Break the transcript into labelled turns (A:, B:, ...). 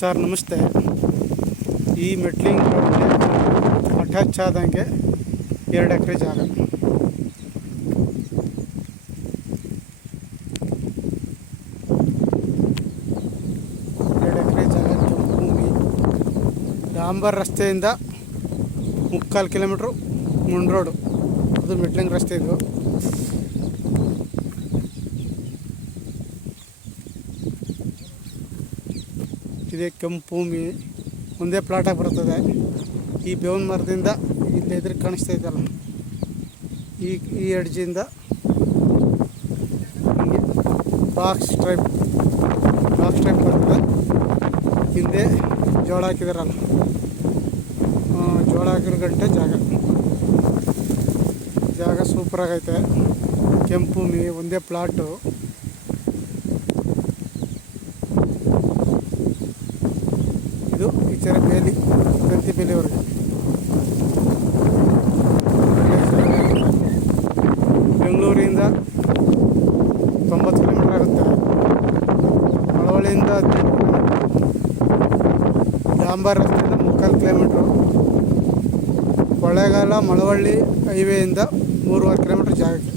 A: Sir, ನಮಸ್ತೆ. ಈ metalling attach ಆದಂಗೆ ಎರಡು ಎಕರೆ ಜಾಗ. ಎರಡು ಎಕರೆ ಜಾಗ ಭೂಮಿ ಡಾಂಬರ್ ರಸ್ತೆಯಿಂದ ಮುಕ್ಕಾಲು ಕಿಲೋಮೀಟ್ರು ಮುಂಡ್ ರೋಡು ಅದು ಮೆಟ್ಲಿಂಗ್ ರಸ್ತೆ ಇದು. ಇದೆ ಕೆಂಪು ಭೂಮಿ, ಒಂದೇ ಪ್ಲಾಟಾಗಿ ಬರ್ತದೆ. ಈ ಬೇವಿನ ಮರದಿಂದ ಇಲ್ಲಿ ಎದುರು ಕಾಣಿಸ್ತಾ ಇದ್ದಲ್ಲ ಈ ಈ ಅಡ್ಜಿಯಿಂದ ಬಾಕ್ಸ್ ಟೈಪ್ ಬಾಕ್ಸ್ ಟೈಪ್ ಬರ್ತದೆ. ಹಿಂದೆ ಜೋಳ ಹಾಕಿದಾರಲ್ಲ ಜೋಳ ಹಾಕಿರೋ ಗಂಟೆ ಜಾಗ. ಜಾಗ ಸೂಪರಾಗೈತೆ ಕೆಂಪು ಭೂಮಿ, ಒಂದೇ ಪ್ಲಾಟು ಇದು ಈಚರ ಬೇಲಿ ಗಂತಿ ಬೇಲಿವರೆಗೆ ಬೆಂಗಳೂರಿಂದ ತೊಂಬತ್ತು ಕಿಲೋಮೀಟರ್ ಆಗುತ್ತೆ. ಮಳವಳ್ಳಿಯಿಂದ ಡಾಂಬರ್ ರಸ್ತೆಯಿಂದ ಮುಕ್ಕಾಲು ಕಿಲೋಮೀಟ್ರು. ಕೊಳ್ಳೇಗಾಲ ಮಳವಳ್ಳಿ ಹೈವೇಯಿಂದ ಮೂರುವರೆ ಕಿಲೋಮೀಟ್ರ್ ಜಾಗಕ್ಕೆ.